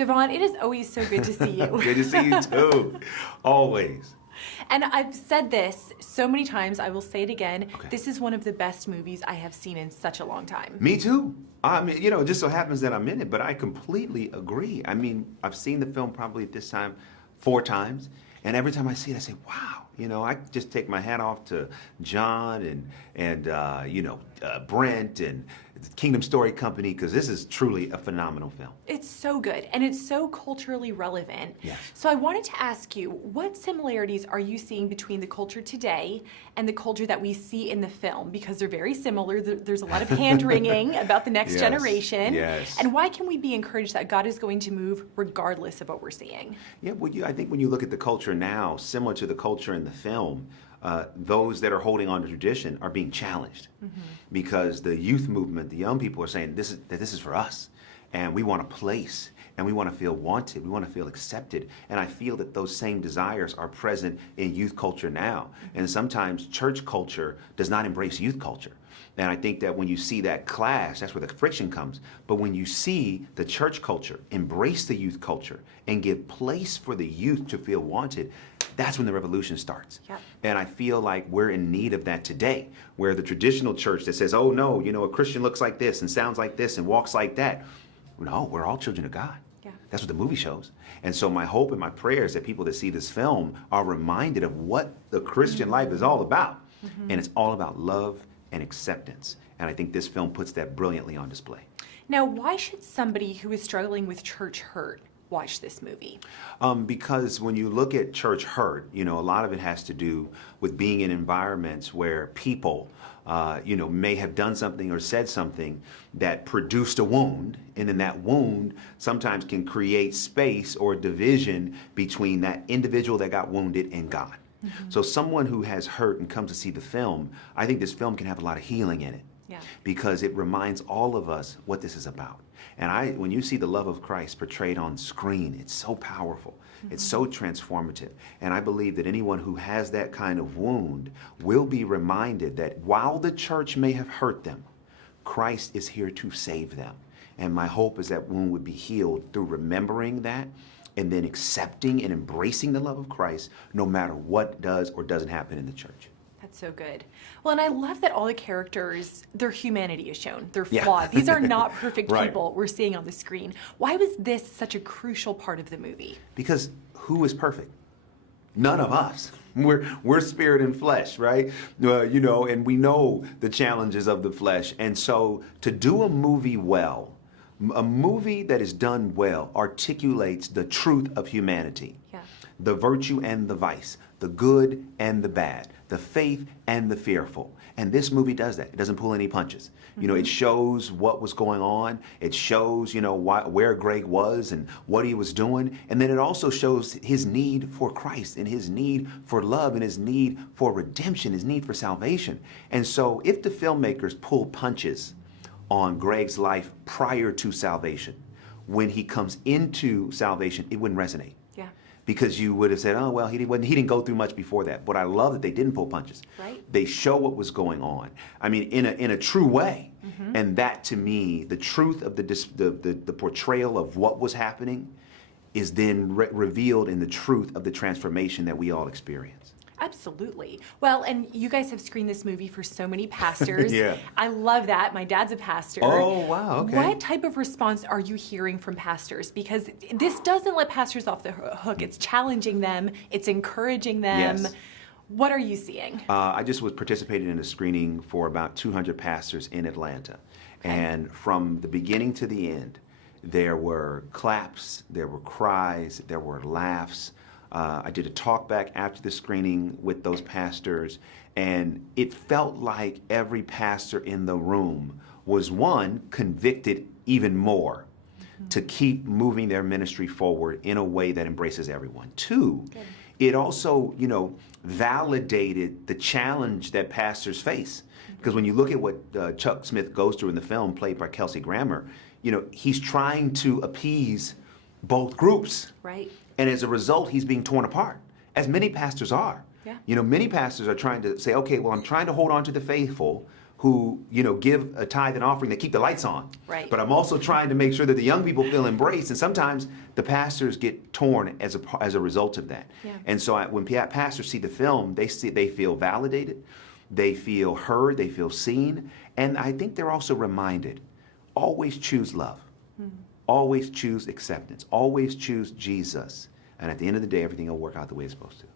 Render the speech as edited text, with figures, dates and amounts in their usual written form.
DeVon, it is always so good to see you. Good to see you too. Always. And I've said this so many times, I will say it again. Okay. This is one of the best movies I have seen in such a long time. Me too. I mean, it just so happens that I'm in it, but I completely agree. I mean, I've seen the film probably at this time 4 times, and every time I see it, I say, wow. I just take my hat off to John and Brent and the Kingdom Story Company, because this is truly a phenomenal film. It's so good, and it's so culturally relevant. Yes. So I wanted to ask you, what similarities are you seeing between the culture today and the culture that we see in the film? Because they're very similar. There's a lot of hand-wringing about the next generation. Yes. And why can we be encouraged that God is going to move regardless of what we're seeing? Yeah, well, I think when you look at the culture now, similar to the culture in the film, those that are holding on to tradition are being challenged because the youth movement, the young people are saying this is for us, and we want a place, and we want to feel wanted, we want to feel accepted. And I feel that those same desires are present in youth culture now. And sometimes church culture does not embrace youth culture. And I think that when you see that clash, that's where the friction comes. But when you see the church culture embrace the youth culture and give place for the youth to feel wanted, that's when the revolution starts. Yep. And I feel like we're in need of that today, where the traditional church that says, oh no, a Christian looks like this and sounds like this and walks like that. No, we're all children of God. Yeah. That's what the movie shows. And so my hope and my prayer is that people that see this film are reminded of what the Christian life is all about. And it's all about love and acceptance. And I think this film puts that brilliantly on display. Now, why should somebody who is struggling with church hurt watch this movie? Because when you look at church hurt, a lot of it has to do with being in environments where people, may have done something or said something that produced a wound, and then that wound sometimes can create space or division between that individual that got wounded and God. So someone who has hurt and comes to see the film, I think this film can have a lot of healing in it. Yeah. Because it reminds all of us what this is about. And when you see the love of Christ portrayed on screen, it's so powerful. It's so transformative. And I believe that anyone who has that kind of wound will be reminded that while the church may have hurt them, Christ is here to save them. And my hope is that wound would be healed through remembering that and then accepting and embracing the love of Christ no matter what does or doesn't happen in the church. That's so good. Well, and I love that all the characters, their humanity is shown. They're Yeah. flawed. These are not perfect Right. people we're seeing on the screen. Why was this such a crucial part of the movie? Because who is perfect? None of us. We're spirit and flesh, right? And we know the challenges of the flesh. And so to do a movie well, a movie that is done well articulates the truth of humanity. Yeah. The virtue and the vice, the good and the bad, the faith and the fearful. And this movie does that. It doesn't pull any punches. It shows what was going on. It shows, where Greg was and what he was doing. And then it also shows his need for Christ and his need for love and his need for redemption, his need for salvation. And so if the filmmakers pull punches on Greg's life prior to salvation, when he comes into salvation, it wouldn't resonate. Yeah. Because you would have said, oh, well, he didn't go through much before that. But I love that they didn't pull punches. Right. They show what was going on. I mean, in a true way. And that, to me, the truth of the portrayal of what was happening is then revealed in the truth of the transformation that we all experience. Absolutely. Well, and you guys have screened this movie for so many pastors. Yeah. I love that. My dad's a pastor. Oh, wow, okay. What type of response are you hearing from pastors? Because this doesn't let pastors off the hook. It's challenging them. It's encouraging them. Yes. What are you seeing? I just was participating in a screening for about 200 pastors in Atlanta. And from the beginning to the end, there were claps, there were cries, there were laughs. I did a talk back after the screening with those pastors, and it felt like every pastor in the room was, one, convicted even more to keep moving their ministry forward in a way that embraces everyone. Two, it also, validated the challenge that pastors face. Because when you look at what Chuck Smith goes through in the film, played by Kelsey Grammer, he's trying to appease both groups. Right. And as a result, he's being torn apart, as many pastors are. Yeah. Many pastors are trying to say, okay, well, I'm trying to hold on to the faithful, who, give a tithe and offering that keep the lights on. Right. But I'm also trying to make sure that the young people feel embraced, and sometimes the pastors get torn as a result of that. Yeah. And so when pastors see the film, they feel validated, they feel heard, they feel seen, and I think they're also reminded, always choose love. Always choose acceptance. Always choose Jesus. And at the end of the day, everything will work out the way it's supposed to.